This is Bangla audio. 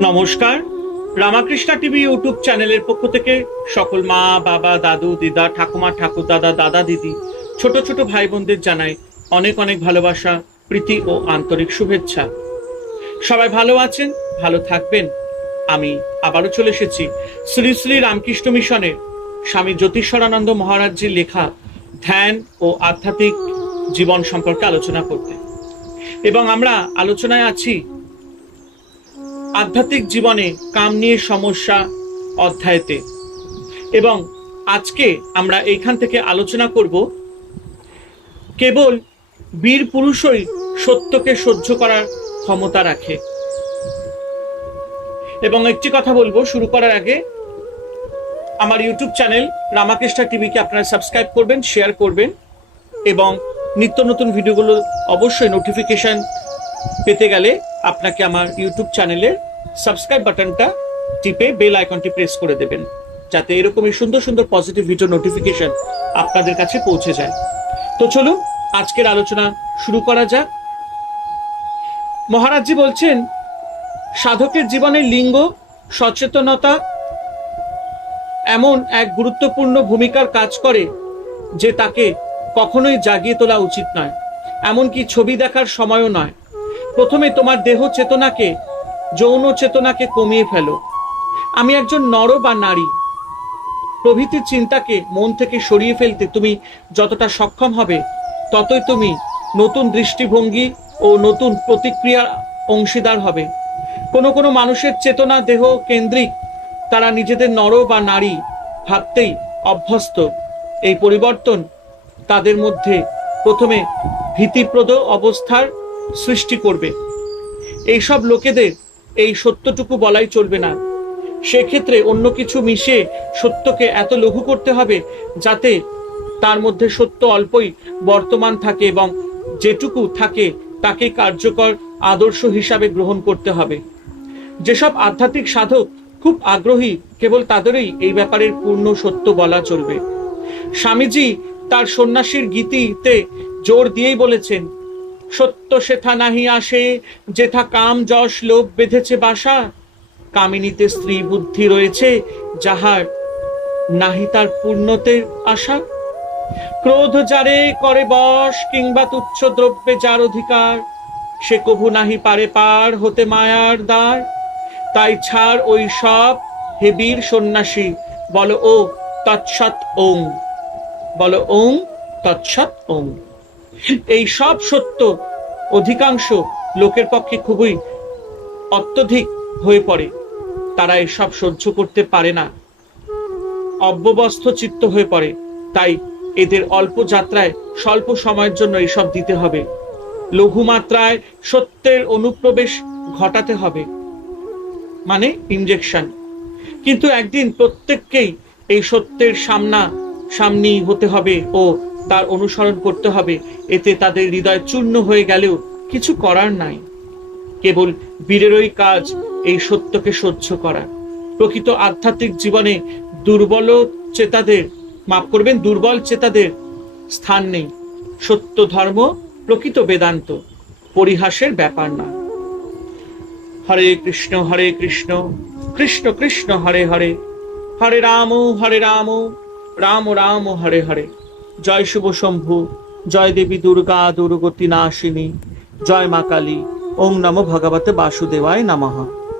নমস্কার। রামাকৃষ্ণা টিভি ইউটিউব চ্যানেলের পক্ষ থেকে সকল মা, বাবা, দাদু, দিদা, ঠাকুমা, ঠাকুরদাদা, দাদা, দিদি, ছোট ছোট ভাই বোনদের জানাই অনেক অনেক ভালোবাসা, প্রীতি ও আন্তরিক শুভেচ্ছা। সবাই ভালো আছেন, ভালো থাকবেন। আমি আবারও চলে এসেছি শ্রী শ্রী রামকৃষ্ণ মিশনের স্বামী জ্যোতিষ্বরানন্দ মহারাজজির লেখা ধ্যান ও আধ্যাত্মিক জীবন সম্পর্কে আলোচনা করতে। এবং আমরা আলোচনায় আছি আধ্যাত্মিক জীবনে কাম নিয়ে সমস্যা অধ্যায়তে। এবং আজকে আমরা এইখান থেকে আলোচনা করব কেবল বীর পুরুষই সত্যকে সহ্য করার ক্ষমতা রাখে। এবং একটি কথা বলবো শুরু করার আগে, আমার ইউটিউব চ্যানেল রামাকৃষ্ণা টিভিকে আপনারা সাবস্ক্রাইব করবেন, শেয়ার করবেন এবং নিত্য নতুন ভিডিওগুলো অবশ্যই নোটিফিকেশন পেতে গেলে আপনাকে আমার ইউটিউব চ্যানেলের সাবস্ক্রাইব বাটনটা টিপে বেল আইকনটি প্রেস করে দেবেন, যাতে এরকমই সুন্দর সুন্দর পজিটিভ ভিডিও নোটিফিকেশন আপনাদের কাছে পৌঁছে যায়। তো চলুন আজকের আলোচনা শুরু করা যাক। মহারাজজি বলছেন, সাধকের জীবনে লিঙ্গ সচেতনতা এমন এক গুরুত্বপূর্ণ ভূমিকার কাজ করে যে তাকে কখনোই জাগিয়ে তোলা উচিত নয়, এমনকি ছবি দেখার সময়ও নয়। প্রথমে তোমার দেহ চেতনাকে, যৌন চেতনাকে কমিয়ে ফেলো। আমি একজন নর বা নারী প্রভৃতি চিন্তাকে মন থেকে সরিয়ে ফেলতে তুমি যতটা সক্ষম হবে, ততই তুমি নতুন দৃষ্টিভঙ্গি ও নতুন প্রতিক্রিয়ার অংশীদার হবে। কোনো কোনো মানুষের চেতনা দেহ কেন্দ্রিক, তারা নিজেদের নর বা নারী ভাবতেই অভ্যস্ত। এই পরিবর্তন তাদের মধ্যে প্রথমে ভীতিপ্রদ অবস্থার সৃষ্টি করবে। এইসব লোকেদের এই সত্যটুকু বলাই চলবে না, সেক্ষেত্রে অন্য কিছু মিশে সত্যকে এত লঘু করতে হবে যাতে তার মধ্যে সত্য অল্পই বর্তমান থাকে এবং যেটুকু থাকে তাকে কার্যকর আদর্শ হিসাবে গ্রহণ করতে হবে। যেসব আধ্যাত্মিক সাধক খুব আগ্রহী, কেবল তাদেরই এই ব্যাপারের পূর্ণ সত্য বলা চলবে। স্বামীজি তার সন্ন্যাসীর গীতিতে জোর দিয়েই বলেছেন, সত্য সেথা নাহি আসে যেথা কাম যশ লোভ বেঁধেছে বাসা। কামিনীতে স্ত্রী বুদ্ধি রয়েছে যাহার নাহি তার পূর্ণতের আশা। ক্রোধ যারে করে বশ কিংবা তুচ্ছ দ্রব্যে যার অধিকার, সে কভু নাহি পারে পার হতে মায়ার দ্বার। তাই ছাড় ওই সব হে বীর সন্ন্যাসী, বলো ও তৎসৎ ওং, বলো ওং তৎসৎ ওং। এই সব সত্য অধিকাংশ লোকের পক্ষে খুবই অত্যধিক হয়ে পড়ে, তারা এসব সহ্য করতে পারে না, অব্যবস্থ চিত্ত হয়ে পড়ে। তাই এদের অল্প যাত্রায় স্বল্প সময়ের জন্য এসব দিতে হবে, লঘুমাত্রায় সত্যের অনুপ্রবেশ ঘটাতে হবে, মানে ইনজেকশন। কিন্তু একদিন প্রত্যেককেই এই সত্যের সামনাসামনি হতে হবে ও তার অনুসরণ করতে হবে। এতে তাদের হৃদয় চূর্ণ হয়ে গেলেও কিছু করার নাই। কেবল বীরেরই কাজ এই সত্যকে সহ্য করা। প্রকৃত আধ্যাত্মিক জীবনে দুর্বল চেতাদের স্থান নেই। সত্য ধর্ম, প্রকৃত বেদান্ত পরিহাসের ব্যাপার না। হরে কৃষ্ণ কৃষ্ণ কৃষ্ণ হরে হরে, হরে রাম রাম রাম হরে হরে। জয় শুভ শম্ভু, জয় দেবী দুর্গা দুর্গতি নাশিনী, জয় মা কালী। ওং নমো ভগবতে বাসুদেবায় নমঃ।